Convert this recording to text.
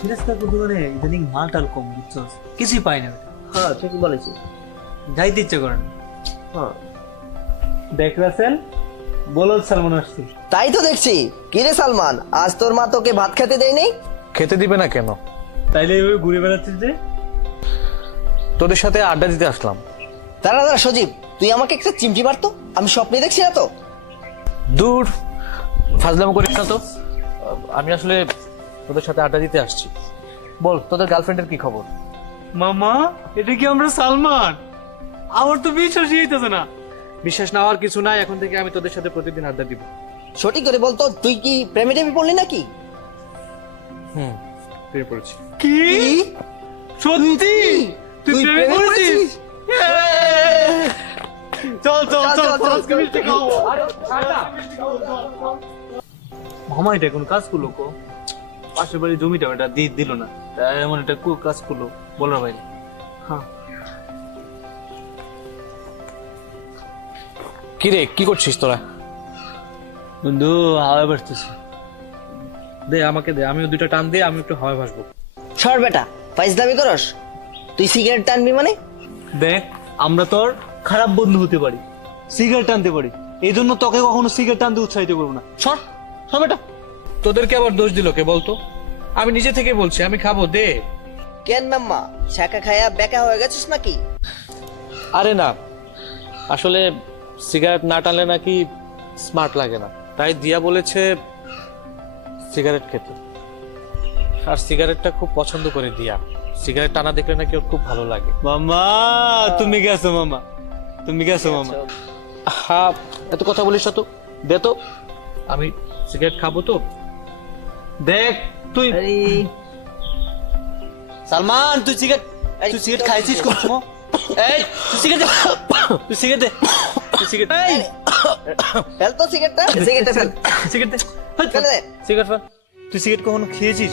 Serious কাকুর দোকানে ইদানিং মালটাল কম বুঝছ? কিছুই পাই না হ্যাঁ ঠিক বলেছিস। যাইতে ইচ্ছে করে না। হ্যাঁ। দেখ রাসেল বলদ সালমান আসছে। তাই তো দেখছি। কিরে সালমান আজ তোর মা তোকে ভাত খেতে দেয়নি? খেতে দিবে না কেন? তাইলে এইভাবে ঘুরে বেড়াচ্ছিস যে? তোদের সাথে আড্ডা দিতে আসলাম। দাঁড়া দাঁড়া সজীব তুই আমাকে একটা চিমটি মারতো? আমি স্বপ্নে দেখছি না তো। দূর ফাজলামো করিস না তো। আমি আসলে তোদের সাথে আড্ডা দিতে আসছি বল তোদের গার্লফ্রেন্ডের কি খবর মামা এটা কি আমরা সালমান আমার তো বিশ্বাসই হইতেছে না বিশ্বাস না হওয়ার কিছু নাই এখন থেকে আমি তোদের সাথে প্রতিদিন আড্ডা দিব সঠিক করে বলতো তুই কি প্রেমে টেমে পড়লি নাকি হুম পেয়ে পড়েছি কি সত্যি তুই প্রেমে প্রেমে পড়েছিস চল চল চল, মামা এটা কোন কাজ করল কো পাশের বাড়ি জমিটা ওটা দিয়ে দিল না। এমন একটা কু কাজ করল বলার বাইরে। হ্যাঁ। কি রে কি করছিস তোরা? বন্ধু হাওয়ায় বাড়তেছে দে আমাকে দে আমিও দুইটা টান দিয়ে আমি একটু হাওয়ায় ভাসবো। সর বেটা ফাইজলামি করস? তুই সিগারেট টানবি মানে? দেখ আমরা তোর খারাপ বন্ধু হতে পারি সিগারেট টানতে পারি। এই জন্য তোকে কখনো সিগারেট টানতে উৎসাহিত করব না। সর সর বেটা। তোদেরকে আবার দোষ দিল কে বলতো? আমি নিজে থেকে বলছি আমি খাব দে। কেন মাম্মা? শাকা খায়া বেকা হয়ে গেছিস নাকি? আরে না। আসলে সিগারেট না টানলে নাকি স্মার্ট লাগে না। তাই দিয়া বলেছে সিগারেট খেতে। আর সিগারেটটা খুব পছন্দ করে দিয়া। সিগারেট টানা দেখলে নাকি ওর খুব ভালো লাগে। মামা তুমি গেছো মামা তুমি গেছো মামা হ্যাঁ এত কথা বলিস না তো। দে তো। আমি সিগারেট খাব তো? দেখ তুই সালমান তুই সিগারেট তুই সিগারেট খাইছিস কি এই তুই সিগারেট তুই সিগারেট তুই সিগারেট এই। ফেল তো সিগারেটটা সিগারেটটা ফেল। সিগারেট দে। ফেল তুই সিগারেট কখনো খেয়েছিস?